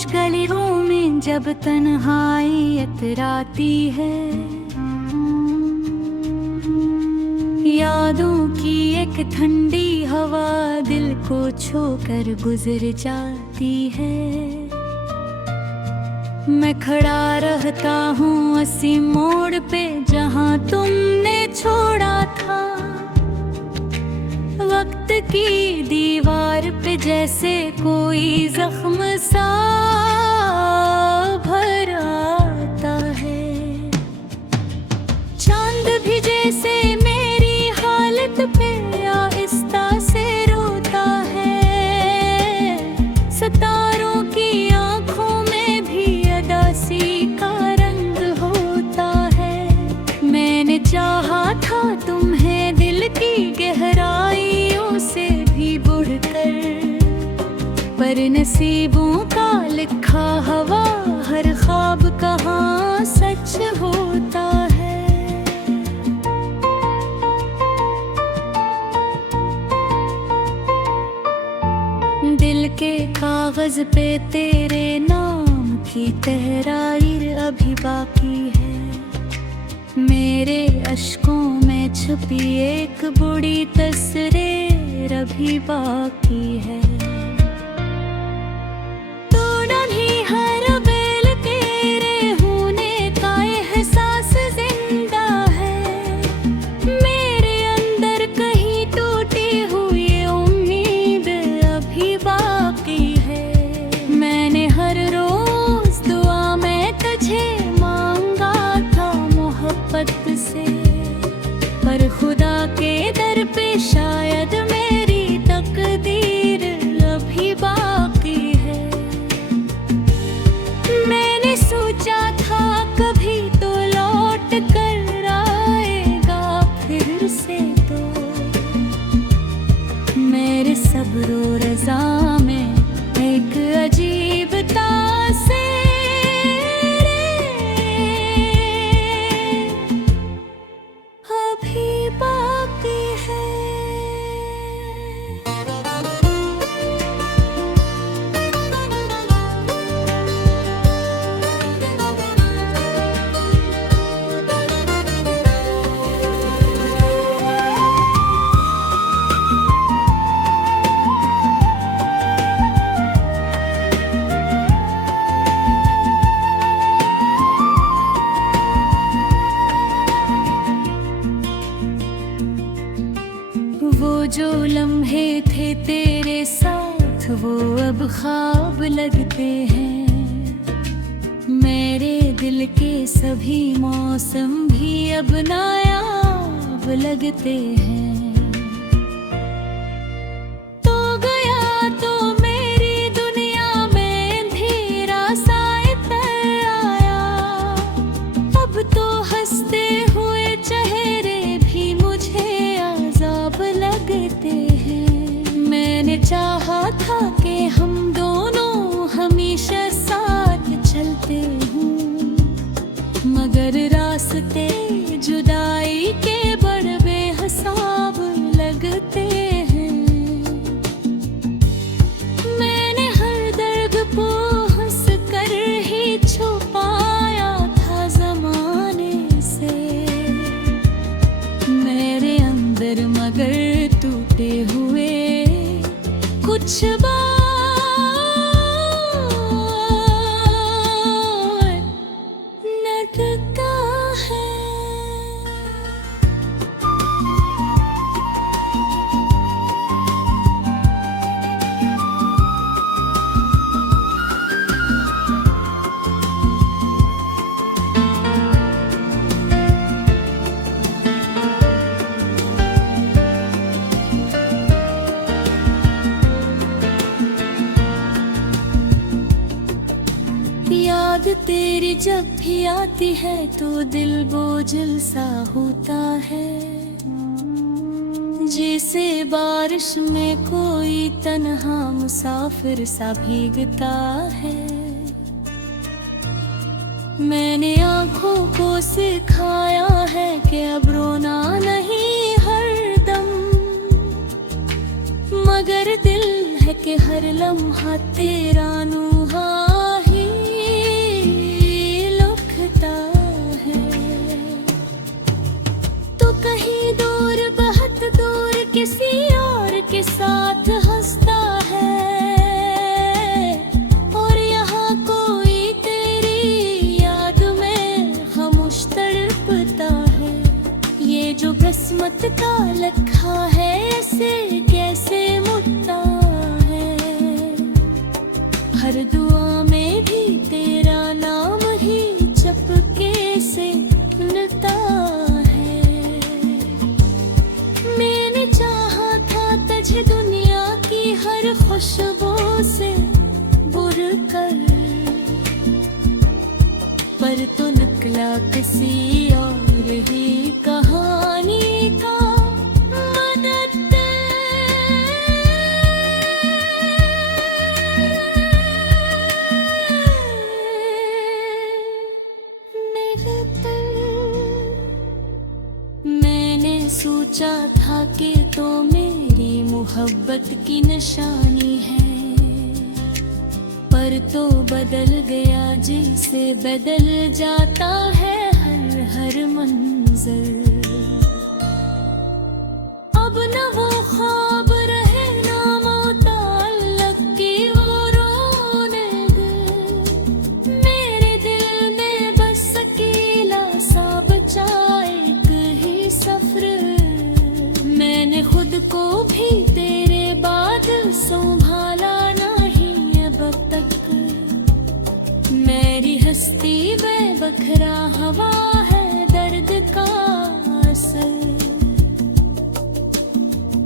खामोश गलियों में जब तन्हाई अतराती है, यादों की एक ठंडी हवा दिल को छूकर गुजर जाती है। मैं खड़ा रहता हूँ असीम मोड़ पे जहाँ तुमने छोड़ा था, वक्त की दीवार पे जैसे कोई जख्म सा भर आता है। चांद भी जैसे मेरी हालत पे आहिस्ता से रोता है, सितारों की आंखों में भी अदासी का रंग होता है। मैंने चाहा था तुम्हें दिल की गहराइयों से भी बढ़कर, पर नसीबों का लिखा हवा हर ख्वाब कहाँ सच होता है। दिल के कागज पे तेरे नाम की तहरीर अभी बाकी है, मेरे अश्कों में छुपी एक बुरी तस्वीर अभी बाकी है। तो नहीं हर बेल तेरे होने का एहसास जिंदा है, मेरे अंदर कहीं टूटी हुई उम्मीद अभी बाकी है। मैंने हर रोज दुआ में तुझे मांगा था मोहब्बत से, पर खुदा के दर पे शायद मेरी तकदीर अभी बाकी है। मैंने सोचा था कभी तो लौट कर आएगा फिर से, तो मेरे सब्र और रज़ा में एक अजीब तासीर अभी बाकी है। वो जो लम्हे थे तेरे साथ वो अब ख्वाब लगते हैं, मेरे दिल के सभी मौसम भी अब नायाब लगते हैं। तो गया तो मेरी दुनिया में अंधेरा सा इतर आया, अब तो हंसते हुए चेहरे भी मुझे अज़ाब लगते हैं। मैंने चाहा था कि हम दोनों हमेशा साथ चलते हों, मगर रास्ते जुदाई के बड़े बेहिसाब लगते हैं। मैंने हर दर्द को हंस कर ही छुपाया था ज़माने से, मेरे अंदर मगर टूटे हुए कुछ बार लगता है। याद तेरी जब भी आती है तो दिल बोझल सा होता है, जैसे बारिश में कोई तन्हा मुसाफिर सा भीगता है। मैंने आँखों को सिखाया है कि अब रोना नहीं हरदम, मगर दिल है कि हर लम्हा तेरा नुहार जो किस्मत का लिखा है ऐसे कैसे मुड़ता है। हर दुआ में भी तेरा नाम ही चपके से मिलता है। मैंने चाहा था तुझे दुनिया की हर खुशबू से बुर कर, पर तो निकला किसी और ही कहानी का मदद। मैंने सोचा था कि तो मेरी मोहब्बत की निशानी है, पर तो बदल गया जैसे बदल जाता है हर मंजर। अब न वो ख्वाब रहे ना मुताल्लक की वो रोने दे। मेरे दिल में बस अकेला सा बचा एक ही सफर। मैंने खुद को भी तेरे बाद संभाला नहीं अब तक। मेरी हस्ती बेबखरा हवा है दर्द का असर।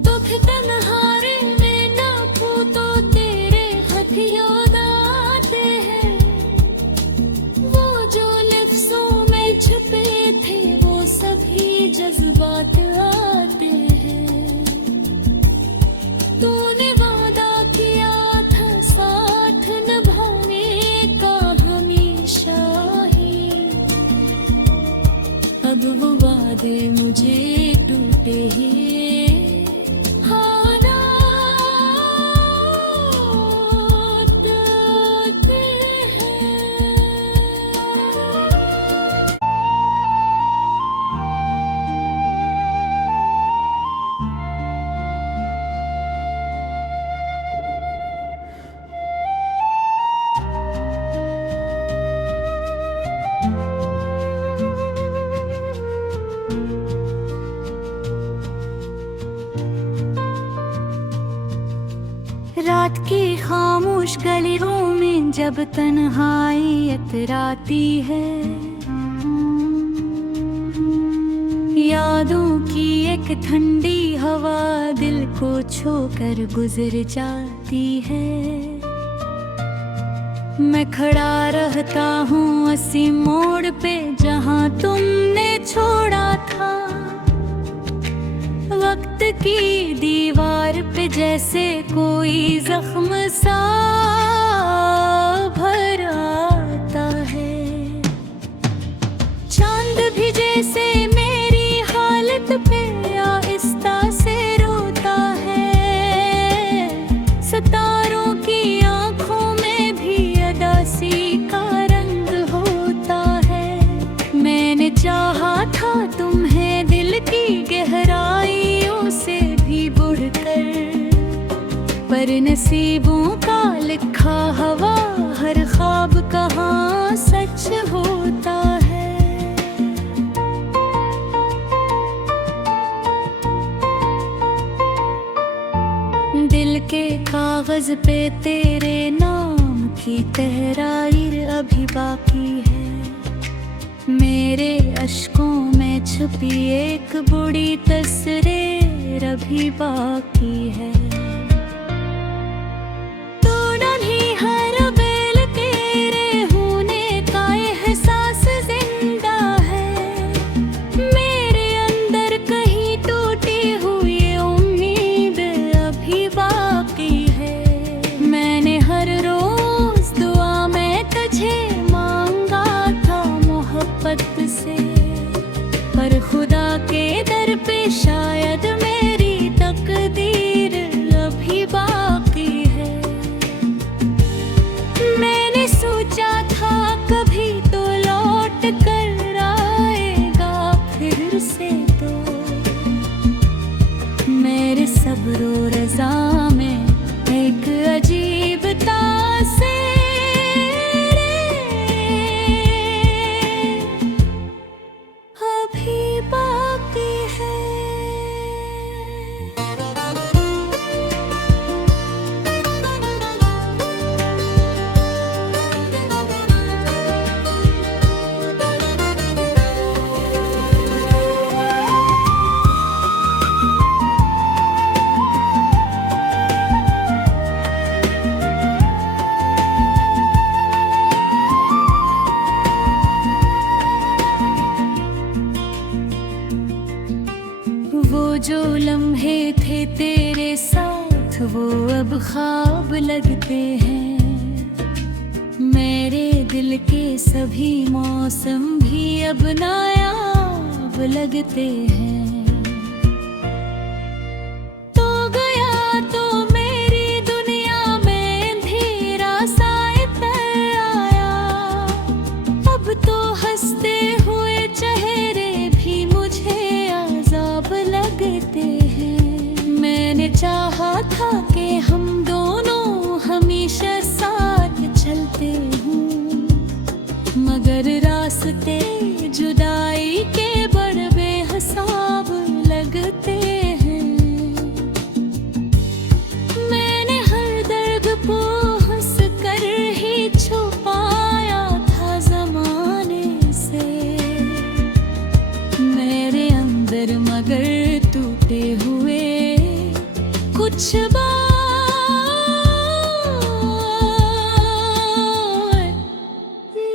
तो फिर तन्हारे में ना तो तेरे हथियार आते हैं। वो जो लफ्जों में छुपे थे वो सभी जज्बात आते हैं। तूने वादा किया था साथ निभाने का हमेशा ही, अब वो वादे मुझे टूटे ही हालात आते हैं। रात की खामोश गलियों में जब तन्हाई इतराती है, यादों की एक ठंडी हवा दिल को छोकर गुजर जाती है। मैं खड़ा रहता हूँ उसी मोड़ पे जहाँ तुमने छोड़ा था। वक्त की दीवार पे जैसे कोई जख्म सा भर आता है। चांद भी जैसे मेरी हालत पे आहिस्ता से रोता है। सितारों की आंखों में भी अदासी का रंग होता है। मैंने चाहा था तुम्हें दिल की गहराइयों से भी बढ़कर, पर नसीबों का लिखा हवा हर ख्वाब कहाँ सच होता है। दिल के कागज पे तेरे नाम की तहरीर अभी बाकी है। मेरे अश्कों में छुपी एक बुरी तस्वीर अभी बाकी है। तो नहीं हर बेल तेरे होने का एहसास जिंदा है। मेरे अंदर कहीं टूटी हुई उम्मीद अभी बाकी है। मैंने हर रोज दुआ में तुझे मांगा था मोहब्बत से, पर खुदा के दर पे शायद मेरी तकदीर अभी बाकी है। मैंने सोचा था कभी तो लौट कर आएगा फिर से, तो मेरे सब्र और रज़ा में एक अजीब तासीर अभी वो जो लम्हे थे तेरे साथ वो अब ख्वाब लगते हैं। मेरे दिल के सभी मौसम भी अब नायाब लगते हैं। तो गया तो मेरी दुनिया में अंधेरा सा इतर आया। अब तो हंसते हुए चेहरे भी मुझे अज़ाब लगते हैं। मैंने चाहा था कि हम दोनों हमेशा साथ चलते हूँ, मगर रास्ते जुदाई के बड़े बेहिसाब लगते हैं। मैंने हर दर्द को हंस कर ही छुपाया था ज़माने से। मेरे अंदर मगर टूटे हुए कुछ बार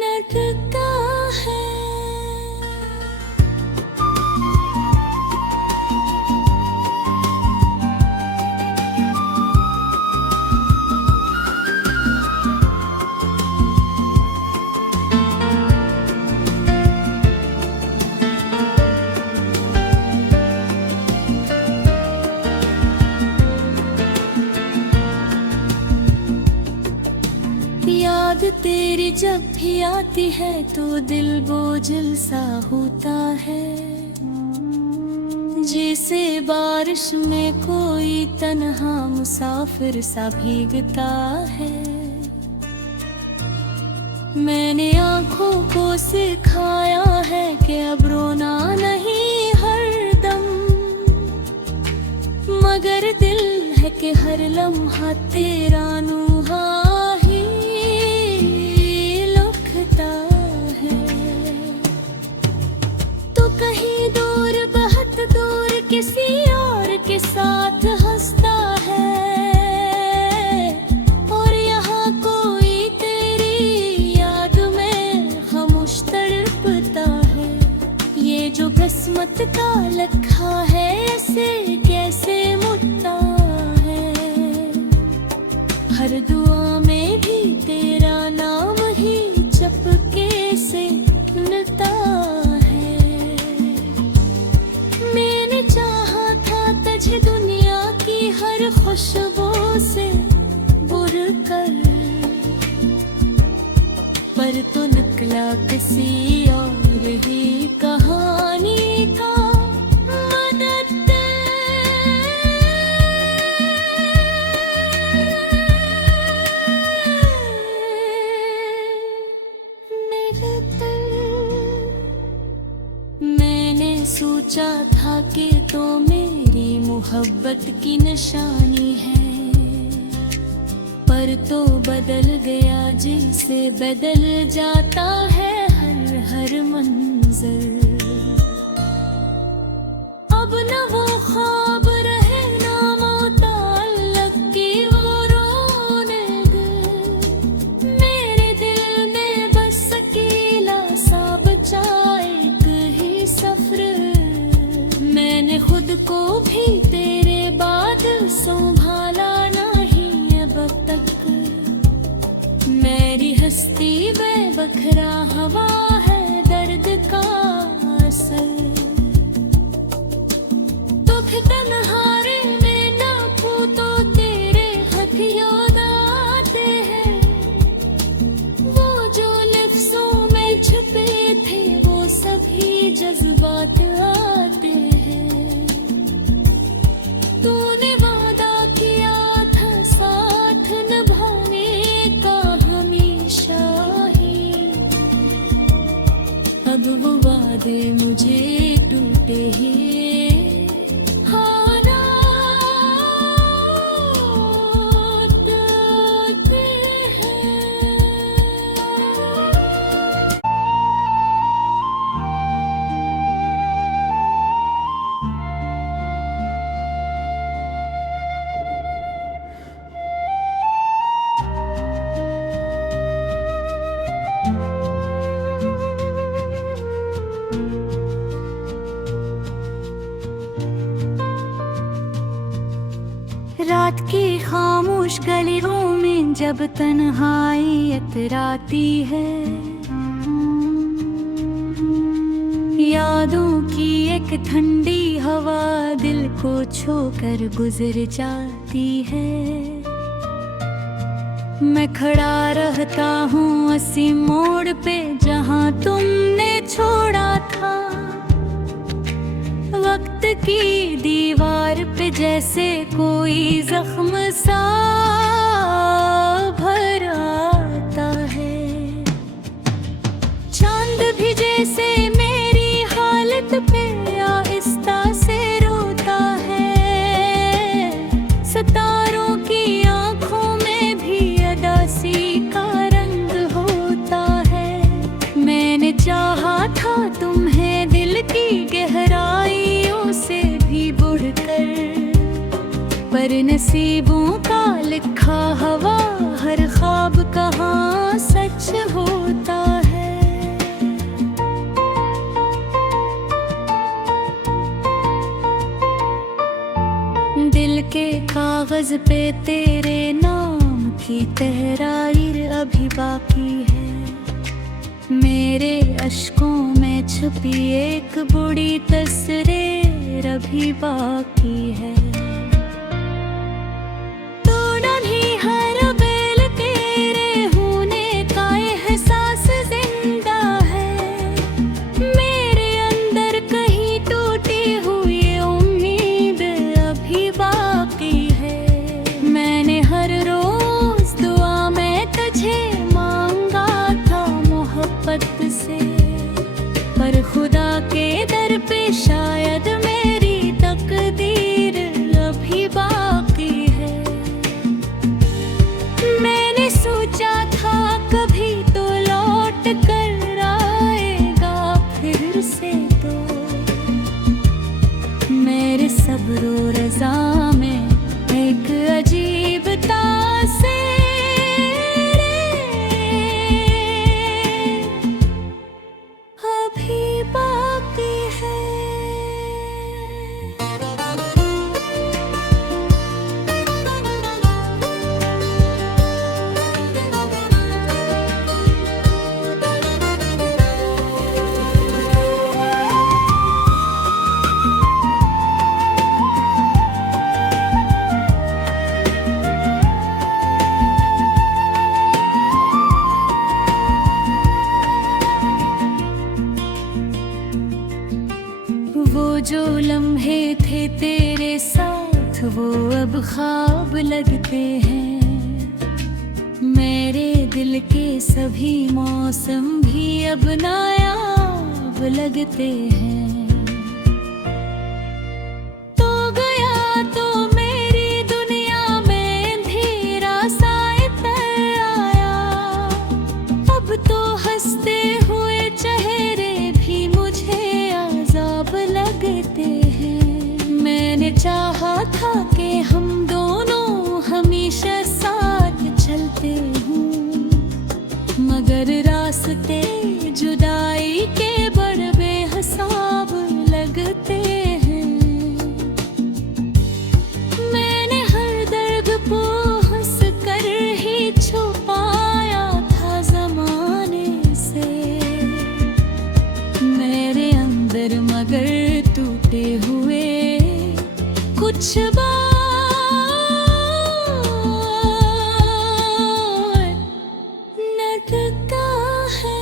लगता है। याद तेरी जब भी आती है तो दिल बोझिल सा होता है, जैसे बारिश में कोई तन्हा मुसाफिर सा भीगता है। मैंने आँखों को सिखाया है कि अब रोना नहीं हरदम, मगर दिल है कि हर लम्हा तेरा नुहा ही लुकता है। तो कहीं दूर बहुत दूर किसी और के साथ हंसता है, और यहाँ कोई तेरी याद में खामोश तड़पता है। ये जो किस्मत का लिखा है ऐसे कैसे मुड़ता है। हर दुआ में भी तेरा नाम ही चपके से मिलता है। मैंने चाहा था तुझे दुनिया की हर खुशबू से बुर कर, पर तो निकला किसी और ही कहानी का मदद। मैंने सोचा था कि तो मेरी मोहब्बत की निशानी है, पर तो बदल गया जैसे बदल जाता है हर मंजर। अब न वो ख्वाब रहे ना मुताल्लक की वो रोने दे। मेरे दिल में बस अकेला सा बचा एक ही सफर। मैंने खुद को भी तेरे बाद संभाला नहीं अब तक। मेरी हस्ती बेबखरा हवा है दर्द का खामोश गलियों में जब तन्हाई इतराती है, यादों की एक ठंडी हवा दिल को छोकर गुजर जाती है। मैं खड़ा रहता हूँ उसी मोड़ पे जहाँ तुमने छोड़ा था, वक्त की दीवार पे जैसे कोई जख्म सा भर आता है। चांद भी जैसे मेरी हालत पे आहिस्ता से रोता है, सितारों की आंखों में भी अदासी का रंग होता है। मैंने चाहा था तुम्हें दिल की गहराइयों से भी बढ़कर, पर नसीबों का लिखा हवा हर ख्वाब कहाँ सच होता है। दिल के कागज पे तेरे नाम की तहरीर अभी बाकी है, मेरे अश्कों में छुपी एक बुरी तस्वीर अभी बाकी है। तोड़ा नहीं हर बेल तेरे होने का एहसास जिंदा है, मेरे अंदर कहीं टूटी हुई उम्मीद अभी बाकी है। मैंने हर रोज दुआ में तुझे मांगा था मोहब्बत से, पर खुदा के दर पे शायद मेरी तकदीर अभी बाकी है। मैंने सोचा था कभी तो लौट कर आएगा फिर से, तो मेरे सब्र और रज़ा में एक अजीब तासीर अभी बाकी है। वो जो लम्हे थे तेरे साथ वो अब ख्वाब लगते हैं, मेरे दिल के सभी मौसम भी अब नायाब लगते हैं। तो गया तो मेरी दुनिया में अंधेरा सा इतर आया, अब तो हंसते हुए चेहरे भी मुझे अज़ाब लगते हैं। मैंने चाहा था कि हम दोनों हमेशा साथ चलते हों, मगर रास्ते जुदाई के बड़े बेहिसाब लगते हैं। मैंने हर दर्द को हंस कर ही छुपाया था ज़माने से, मेरे अंदर मगर टूटे हुए कुछ बार लगता है।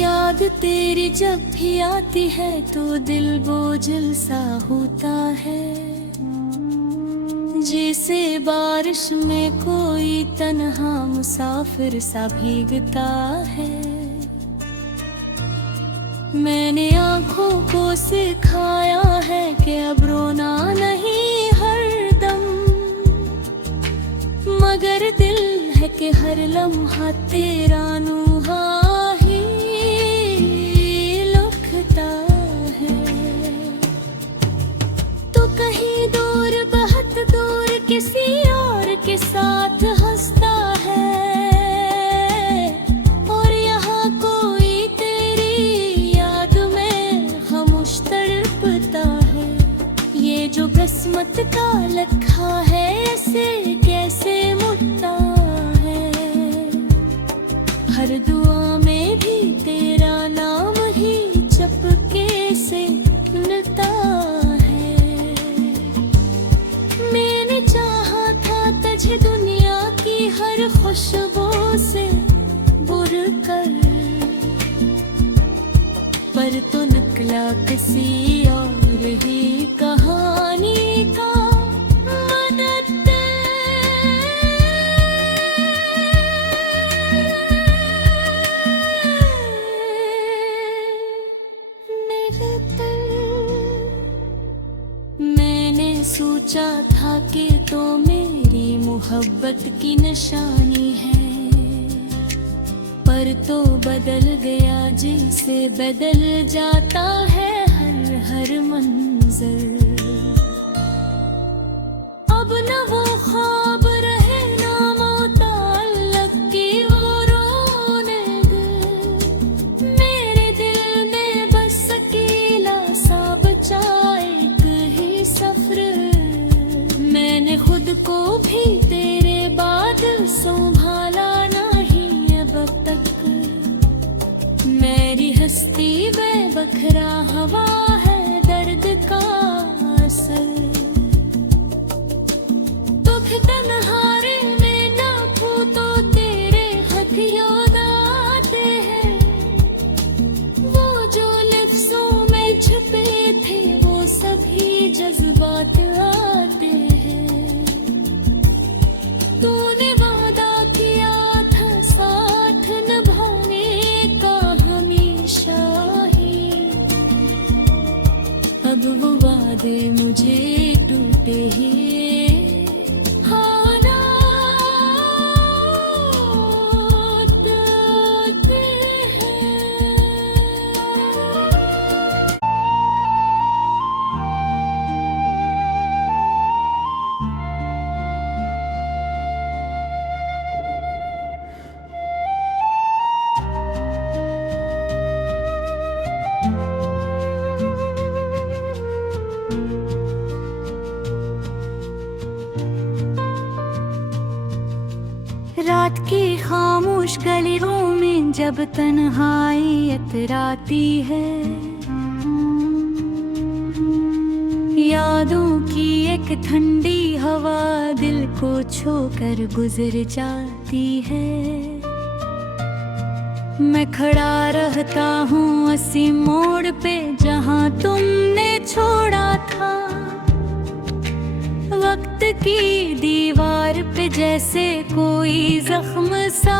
याद तेरी जब भी आती है तो दिल बोझल सा होता है, जैसे बारिश में कोई तन्हा मुसाफिर सा भीगता है। मैंने आँखों को सिखाया है कि अब रोना नहीं हरदम, मगर दिल है कि हर लम्हा तेरा नुहार किसी और के साथ हंसता है, और यहाँ कोई तेरी याद में खामोश तड़पता है। ये जो किस्मत का लिखा है ऐसे कैसे मुड़ता है। हर दुआ में भी तेरा नाम ही चपके से मिलता है। मैंने चाहा था तुझे दुनिया की हर खुशबू से बुर कर, पर तो निकला किसी और ही कहानी का मदद। मैंने सोचा था कि तो मेरी मोहब्बत की निशानी है, पर तो बदल गया जैसे बदल जाता है हर मंजर। अब न वो ख्वाब रहे ना मुताल्लक की वो रोने दे। मेरे दिल में बस अकेला सा बचा एक ही सफर। मैंने खुद को भी तेरे बाद संभाला नहीं अब तक। मेरी हस्ती बेबखरा हवा है दर्द का असर। तो भी तन्हारे में ना तो तेरे खत याद आते हैं। वो जो लफ्जों में छुपे थे वो सभी जज्बात आते हैं। तूने वादा किया था साथ निभाने का हमेशा ही, अब वो वादे मुझे टूटे ही रात की खामोश गलियों में जब तन्हाई अतराती है। यादों की एक ठंडी हवा दिल को छोकर गुजर जाती है। मैं खड़ा रहता हूँ असी मोड़ पे जहाँ तुमने छोड़ा था। वक्त की दीवार पे जैसे कोई जख्म सा